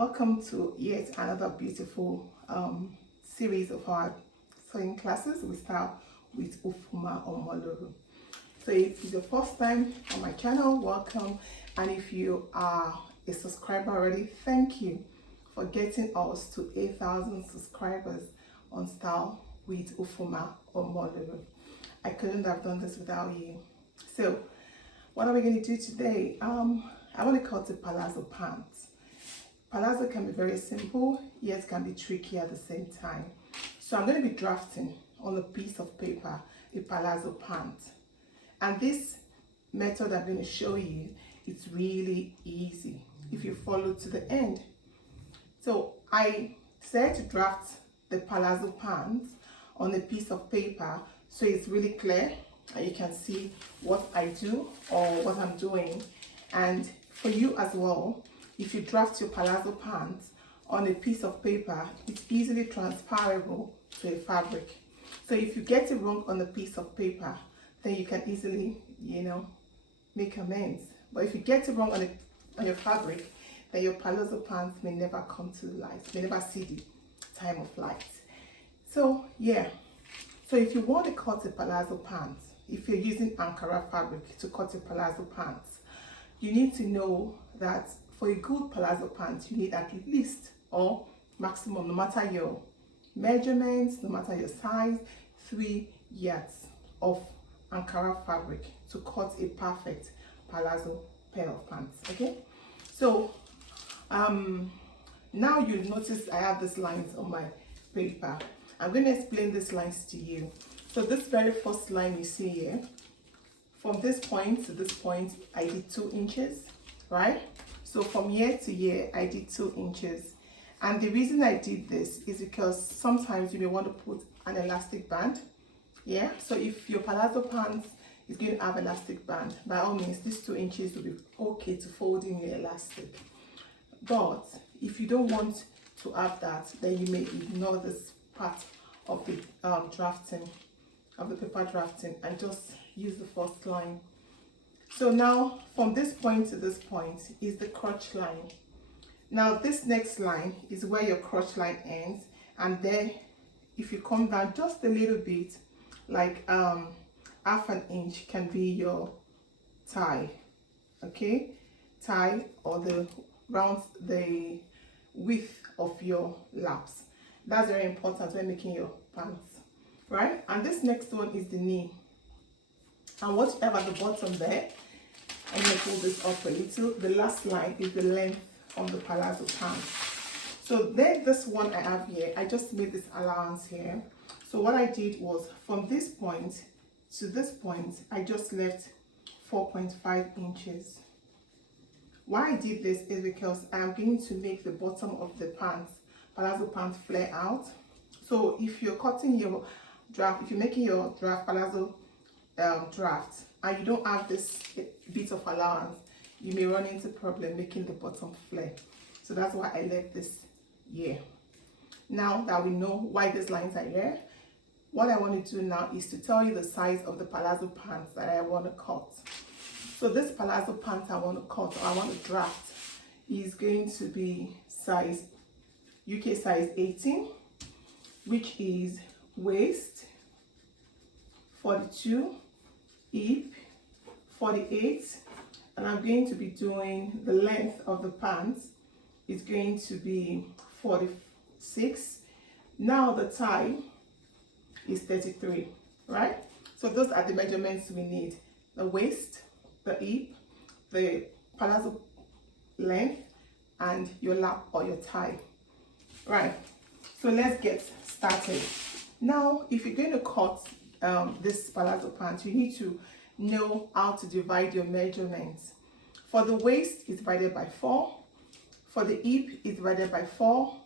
Welcome to yet another beautiful series of our sewing classes with Style with Ufuma Omoloro. So if it's your first time on my channel, welcome, and if you are a subscriber already, thank you for getting us to 8,000 subscribers on Style with Ufuma Omoloro. I couldn't have done this without you. So what are we going to do today? I want to cut the palazzo pants. Palazzo can be very simple, yet can be tricky at the same time. So I'm going to be drafting on a piece of paper a palazzo pant. And this method I'm going to show you, it's really easy if you follow to the end. So I decided to draft the palazzo pants on a piece of paper so it's really clear and you can see what I do or what I'm doing. And for you as well, if you draft your palazzo pants on a piece of paper, it's easily transferable to a fabric. So if you get it wrong on a piece of paper, then you can easily, make amends. But if you get it wrong on your fabric, then your palazzo pants may never come to light, may never see the time of light. So yeah, so if you want to cut a palazzo pants, if you're using Ankara fabric to cut a palazzo pants, you need to know that for a good palazzo pants, you need at least or maximum, no matter your measurements, no matter your size, 3 yards of Ankara fabric to cut a perfect palazzo pair of pants. Okay, so now you notice I have these lines on my paper. I'm going to explain these lines to you. So this very first line you see here, from this point to this point, I did 2 inches, right? So from here to here, I did 2 inches. And the reason I did this is because sometimes you may want to put an elastic band. Yeah, so if your palazzo pants is going to have elastic band, by all means, these 2 inches will be okay to fold in your elastic. But if you don't want to have that, then you may ignore this part of the drafting, of the paper drafting, and just use the first line. So now from this point to this point is the crotch line. Now this next line is where your crotch line ends, and there if you come down just a little bit, like half an inch, can be your tie. Okay, tie or the width of your laps. That's very important when making your pants, right? And this next one is the knee, and what you have at the bottom there, I'm going to pull this up a little. The last line is the length of the palazzo pants. So then this one I have here, I just made this allowance here. So what I did was from this point to this point, I just left 4.5 inches. Why I did this is because I am going to make the bottom of the pants, palazzo pants, flare out. So if you're cutting your draft, if you're making your draft palazzo draft, and you don't have this bit of allowance, you may run into problem making the bottom flare. So that's why I left this here. Now that we know why these lines are here, what I want to do now is to tell you the size of the palazzo pants that I want to cut. So this palazzo pants I want to cut, or I want to draft, is going to be size UK size 18, which is waist 42, hip 48, and I'm going to be doing the length of the pants is going to be 46. Now the tie is 33, right? So those are the measurements we need: the waist, the hip, the palazzo length, and your lap or your tie, right? So let's get started. Now if you're going to cut this palazzo pants, you need to know how to divide your measurements. For the waist, it's divided by 4. For the hip, it's divided by 4.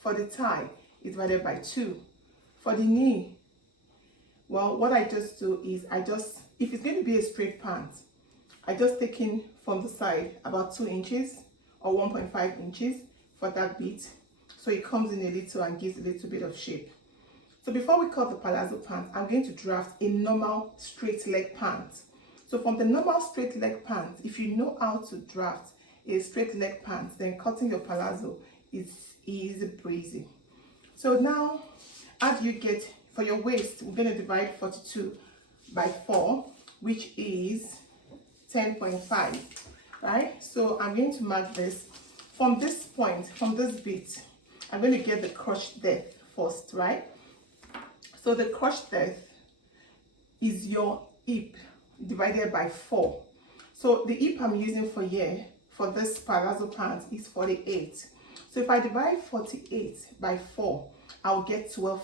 For the tie, it's divided by 2. For the knee, well, what I just do is if it's going to be a straight pant, I just take in from the side about 2 inches or 1.5 inches for that bit, so it comes in a little and gives a little bit of shape. So before we cut the palazzo pant, I'm going to draft a normal straight leg pant. So from the normal straight leg pant, if you know how to draft a straight leg pants, then cutting your palazzo is easy breezy. So now, as you get, for your waist, we're going to divide 42 by 4, which is 10.5, right? So I'm going to mark this. From this point, from this bit, I'm going to get the crotch depth first, right? So the crotch depth is your hip divided by 4. So the hip I'm using for here, for this palazzo pants, is 48. So if I divide 48 by 4, I'll get 12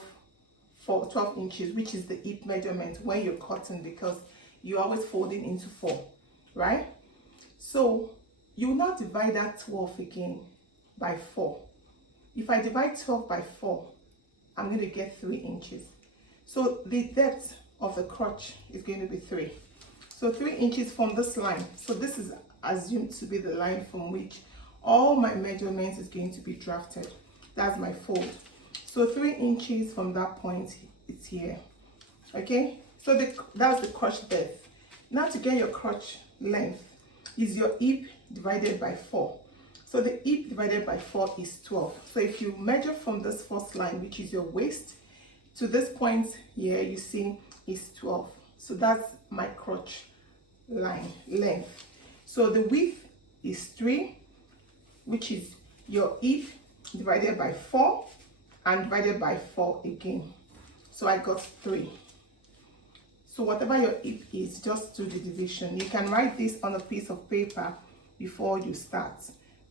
inches, which is the hip measurement when you're cutting, because you're always folding into 4, right? So you will now divide that 12 again by 4. If I divide 12 by 4, I'm going to get 3 inches. So the depth of the crotch is going to be 3. So 3 inches from this line. So this is assumed to be the line from which all my measurements is going to be drafted. That's my fold. So 3 inches from that point is here. Okay, so that's the crotch depth. Now to get your crotch length is your hip divided by 4. So the hip divided by 4 is 12. So if you measure from this first line, which is your waist, to this point here, you see is 12. So that's my crotch line length. So the width is 3, which is your hip divided by 4 and divided by 4 again. So I got 3. So whatever your hip is, just do the division. You can write this on a piece of paper before you start.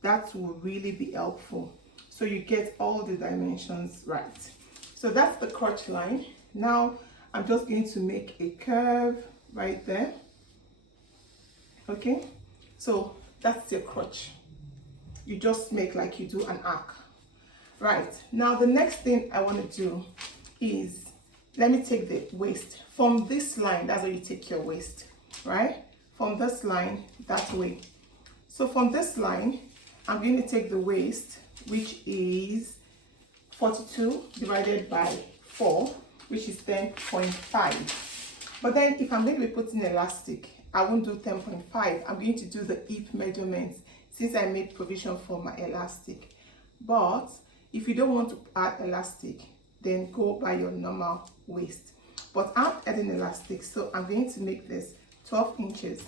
That will really be helpful, so you get all the dimensions right. So that's the crotch line. Now I'm just going to make a curve right there. Okay, so that's your crotch. You just make like you do an arc. Right, now the next thing I want to do is, let me take the waist. From this line, that's where you take your waist, right? From this line, that way. So from this line, I'm going to take the waist, which is 42 divided by 4, which is 10.5. But then if I'm going to be putting elastic, I won't do 10.5. I'm going to do the hip measurements since I made provision for my elastic. But if you don't want to add elastic, then go by your normal waist. But I'm adding elastic, so I'm going to make this 12 inches.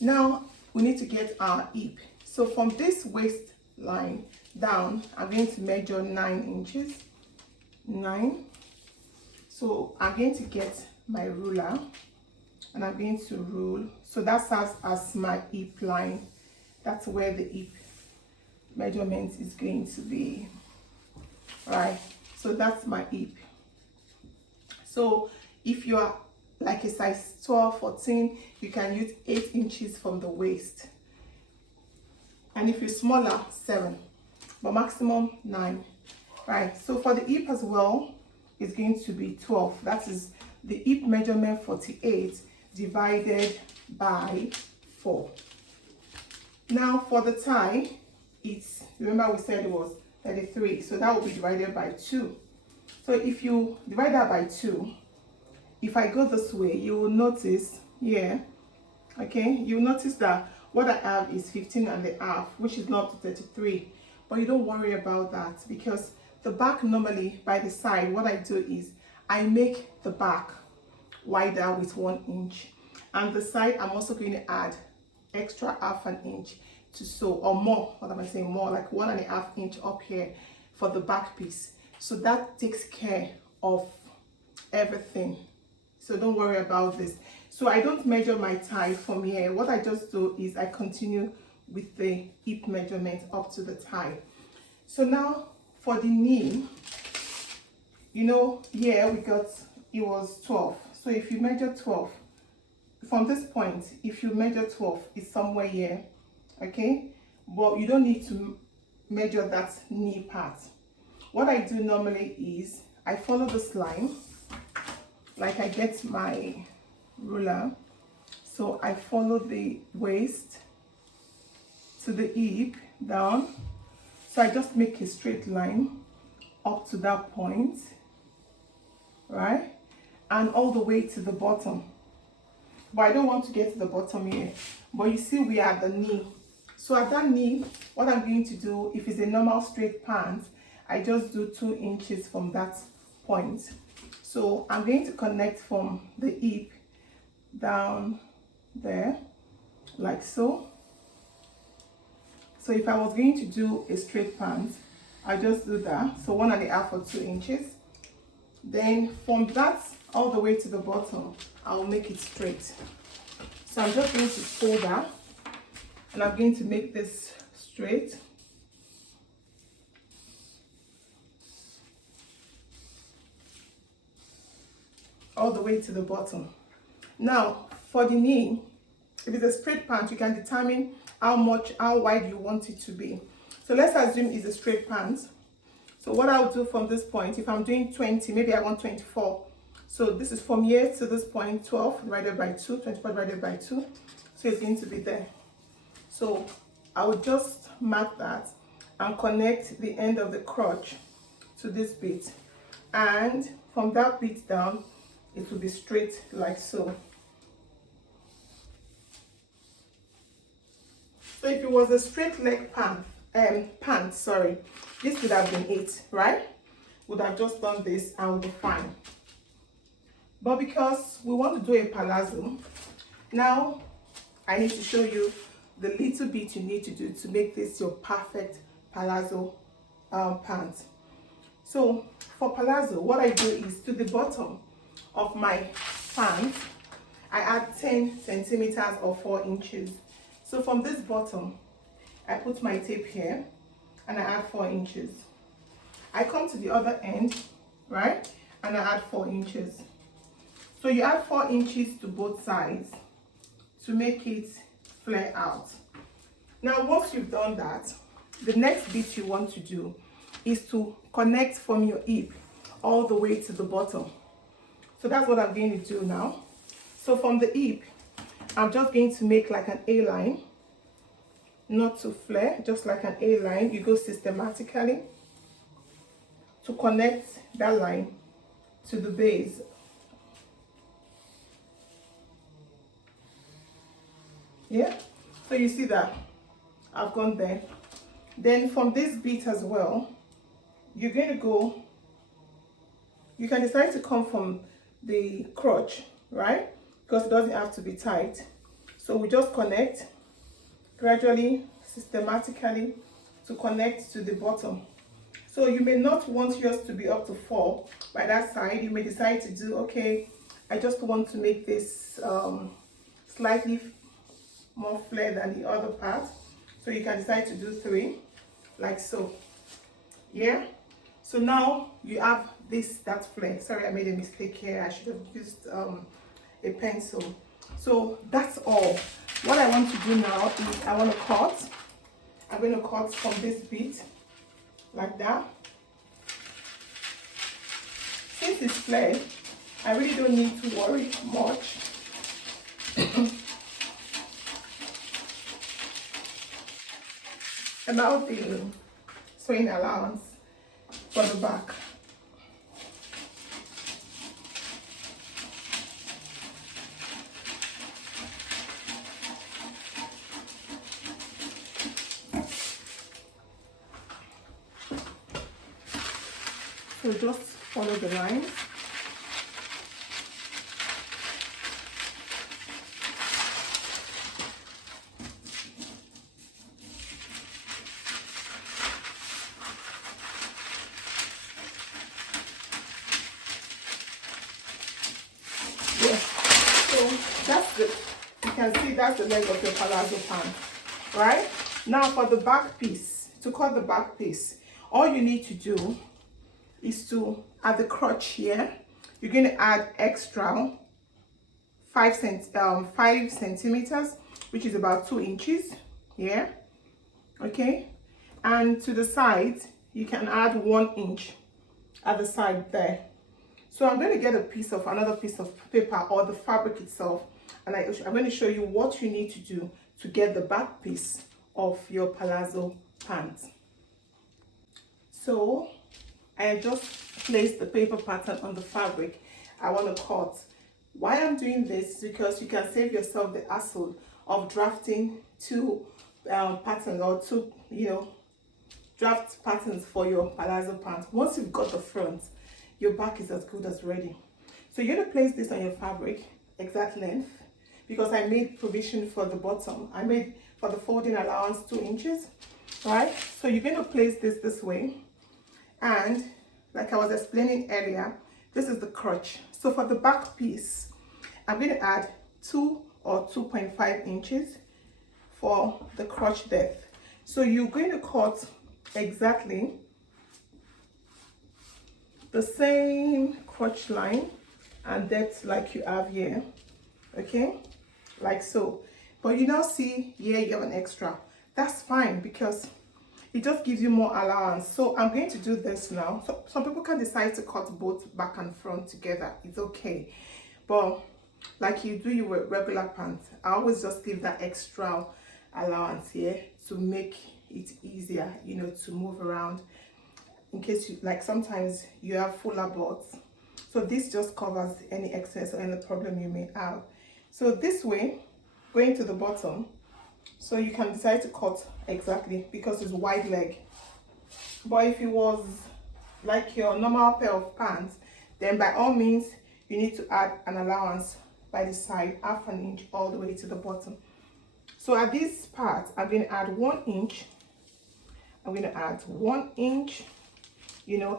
Now we need to get our hip. So from this waistline down, I'm going to measure 9 inches. 9. So I'm going to get my ruler and I'm going to rule. So that serves as my hip line. That's where the hip measurement is going to be. Right, so that's my hip. So if you are like a size 12, 14, you can use 8 inches from the waist. And if you're smaller, 7, but maximum 9. Right, so for the hip as well, it's going to be 12. That is the hip measurement 48 divided by 4. Now for the tie, it's, remember we said it was 33, so that will be divided by 2. So if you divide that by 2, if I go this way, you will notice here, okay, you notice that what I have is 15.5, which is not 33, but you don't worry about that, because the back normally by the side, what I do is I make the back wider with 1 inch, and the side I'm also going to add extra half an inch to sew, or more, what am I saying, more like 1.5 inch up here for the back piece. So that takes care of everything, so don't worry about this. So I don't measure my tie from here. What I just do is I continue with the hip measurement up to the tie. So now for the knee, you know, here we got, it was 12. So if you measure 12 from this point, if you measure 12, it's somewhere here, okay, but you don't need to measure that knee part. What I do normally is I follow this line, like I get my ruler, so I follow the waist to the hip down, so I just make a straight line up to that point, right, and all the way to the bottom. but I don't want to get to the bottom here. But you see we are at the knee. So at that knee, what I'm going to do, if it's a normal straight pant, I just do 2 inches from that point. So I'm going to connect from the hip down there, like so. So if I was going to do a straight pant, I just do that. So 1.5 or 2 inches. Then from that all the way to the bottom, I'll make it straight. So I'm just going to fold that, and I'm going to make this straight. All the way to the bottom. Now for the knee, if it's a straight pant, you can determine how wide you want it to be. So let's assume it's a straight pant. So what I'll do from this point, if I'm doing 20, maybe I want 24. So this is from here to this point, 12 divided by 2, 24 divided by 2. So it's going to be there. So I will just mark that and connect the end of the crotch to this bit. And from that bit down, it will be straight like so. So if it was a straight leg pant, this would have been it, right? Would have just done this and would be fine. But because we want to do a palazzo, now I need to show you the little bit you need to do to make this your perfect palazzo pant. So for palazzo, what I do is to the bottom of my pant, I add 10 centimeters or 4 inches. So from this bottom, I put my tape here and I add 4 inches. I come to the other end, right? And I add 4 inches. So you add 4 inches to both sides to make it flare out. Now once you've done that, the next bit you want to do is to connect from your hip all the way to the bottom. So that's what I'm going to do now. So from the hip, I'm just going to make like an A line, not to flare, just like an A line. You go systematically to connect that line to the base. Yeah, so you see that I've gone there. Then from this bit as well, you're going to go, you can decide to come from the crotch, right? Because it doesn't have to be tight. So we just connect gradually, systematically to connect to the bottom. So you may not want yours to be up to 4 by that side. You may decide to do, okay, I just want to make this slightly more flare than the other part. So you can decide to do 3, like so. Yeah. So now you have that flare. Sorry, I made a mistake here. I should have used a pencil. So that's all. What I want to do now is I want to cut. I'm going to cut from this bit like that. Since it's flared, I really don't need to worry much. About the sewing allowance for the back. So just follow the lines. Yes, so that's the, you can see that's the leg of your palazzo pant, right? Now for the back piece, to cut the back piece, all you need to do is to, at the crotch here, you're going to add extra 5 centimeters, which is about 2 inches here, okay? And to the side, you can add 1 inch at the side there. So I'm going to get another piece of paper or the fabric itself, and I'm going to show you what you need to do to get the back piece of your palazzo pants. So I just placed the paper pattern on the fabric I want to cut. Why I'm doing this is because you can save yourself the hassle of drafting two patterns, or two, draft patterns for your palazzo pants. Once you've got the front, your back is as good as ready. So you're going to place this on your fabric, exact length, because I made provision for the bottom. I made for the folding allowance 2 inches, right? So you're going to place this way, and like I was explaining earlier, this is the crotch. So for the back piece, I'm going to add 2 or 2.5 inches for the crotch depth. So you're going to cut exactly the same crotch line and depth like you have here, okay, like so. But you now see here you have an extra. That's fine because it just gives you more allowance. So I'm going to do this now. So some people can decide to cut both back and front together. It's okay, but like you do your regular pants, I always just leave that extra allowance here to make it easier, to move around, in case you, like, sometimes you have fuller butts. So this just covers any excess or any problem you may have. So this way, going to the bottom, so you can decide to cut exactly because it's wide leg. But if it was like your normal pair of pants, then by all means you need to add an allowance by the side, 1/2 inch all the way to the bottom. So at this part, I'm going to add 1 inch. I'm going to add 1 inch,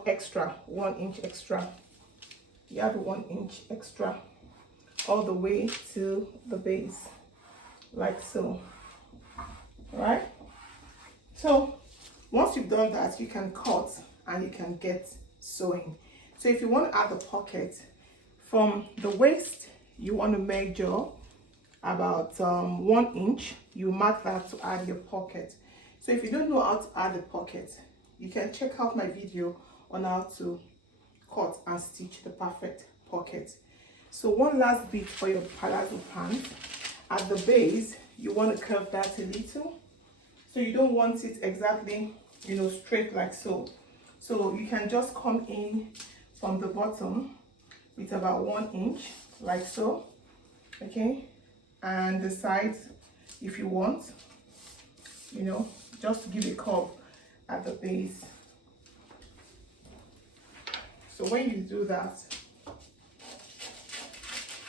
extra, 1 inch extra. You add 1 inch extra all the way to the base, like so. All right? So once you've done that, you can cut and you can get sewing. So if you want to add the pocket, from the waist, you want to measure about 1 inch. You mark that to add your pocket. So if you don't know how to add the pocket, you can check out my video on how to cut and stitch the perfect pocket. So one last bit for your palazzo pants. At the base, you want to curve that a little. So you don't want it exactly, straight like so. So you can just come in from the bottom with about 1 inch, like so, okay? And the sides, if you want, just to give a curve at the base. So when you do that,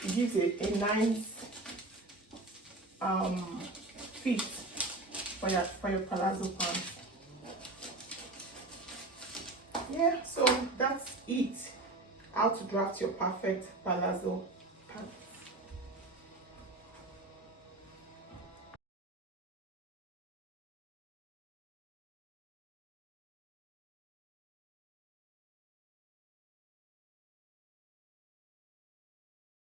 it gives a nice fit for your palazzo pants. Yeah, so that's it. How to draft your perfect palazzo